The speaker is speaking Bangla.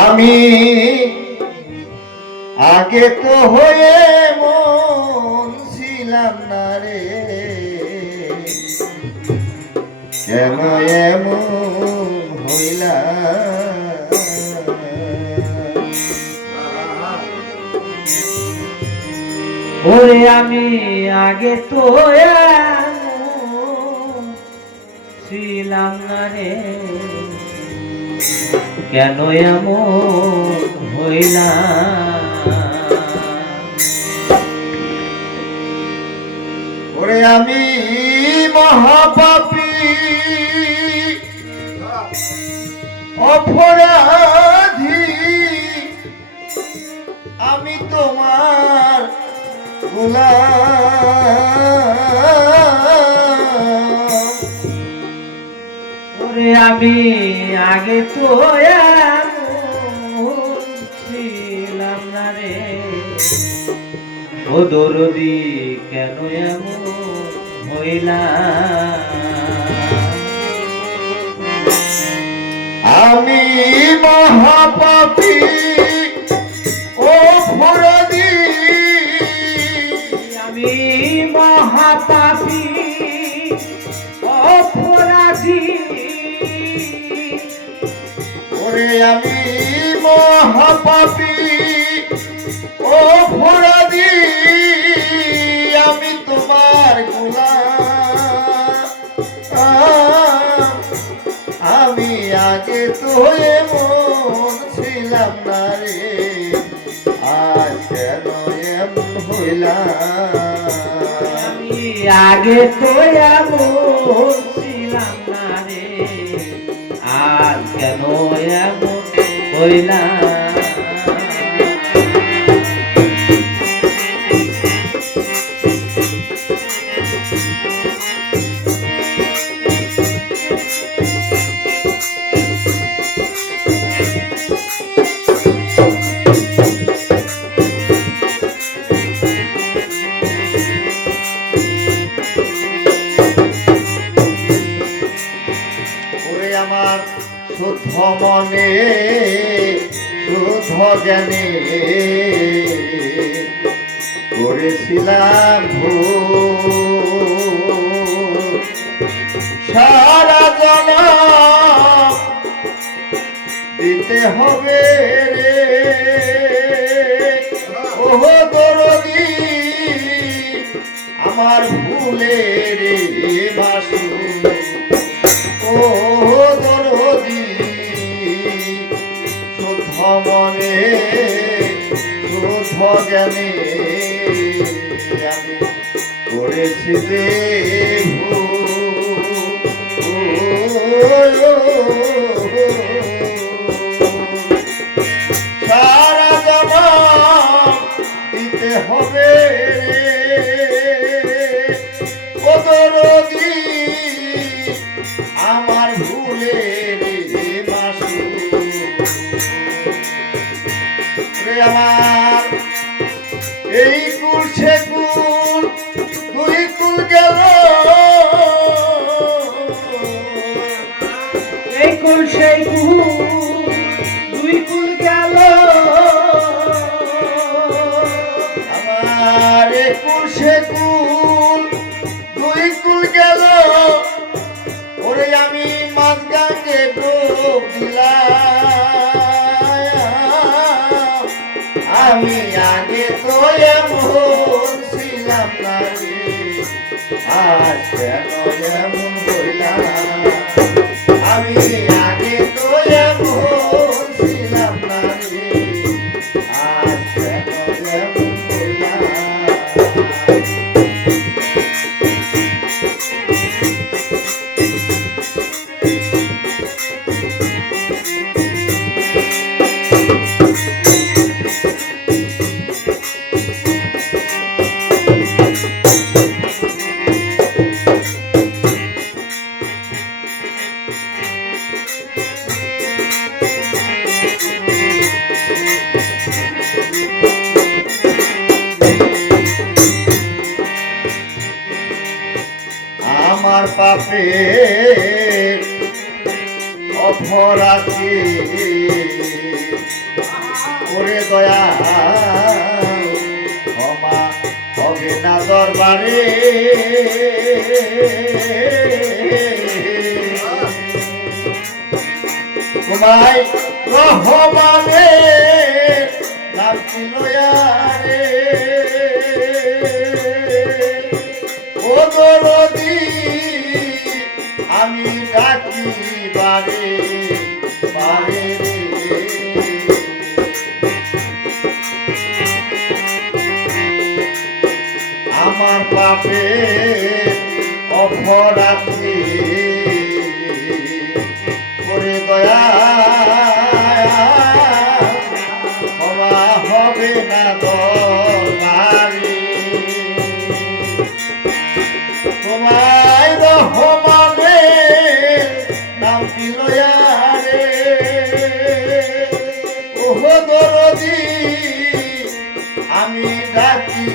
আমি আগে তো হয়ে মন ছিলাম না রে, কেন এমন হইলাম? ওরে আমি আগে তো ছিলাম না রে, কেন এমন হইলাম? ওরে আমি মহাপাপী অপরাধী, আমি তোমার গোলাম। ওরে আমি আগে তো ছিলাম না রে, ও দরদি কেন এমন হইলাম? আমি মহাপাপী অপরাধী, আমি মহাপাপী অপরাধী, ওরে আমি মহাপাপী অপরাধী, আমি তোমার গোলাম। আমি আগে তো এমন ছিলাম না রে, আজ কেন এমন হইলাম? আমি আগে তো এমন ছিলাম না রে, আর কেন এমন হইলাম? আমার শুদ্ধ মনে শুদ্ধ জ্ঞানে করেছিলাম ভুল, সারা জনম দিতে হবে রে ওহ দরদি আমার ভুলের মাসুল। ও দরদি শুদ্ধ মনে শুদ্ধ জ্ঞানে আমি করেছি যে সারা জনম দিতে হবে ও দরদি আমার ভুলের মাসুল। আমার এই কুল সে কুল দুই কুল গেল, এই কুল সেই কুল দুই কুল গেল, আমার এই কুল সে কুল দুই কুল গেল, ওরে আমি মাঝ গাঙ্গে ডুব দিলাম। আমি আগে তো এমন ছিলাম না রে, আজ কেন এমন হইলাম? আমি আগে তো এমন ছিলাম না রে, আজ কেন এমন হইলাম? দয়া ক্ষমা হবে না দরবারে তোমায় রহমানের নাম ছিল রে ও দরদি আমি ডাকি বারে বারে আমার পাপে অপরাধী করে দয়া ক্ষমা হবে না দরবারে তোমায় রহমানের নাম ছিল রে ওহ দরদি আমি ডাকি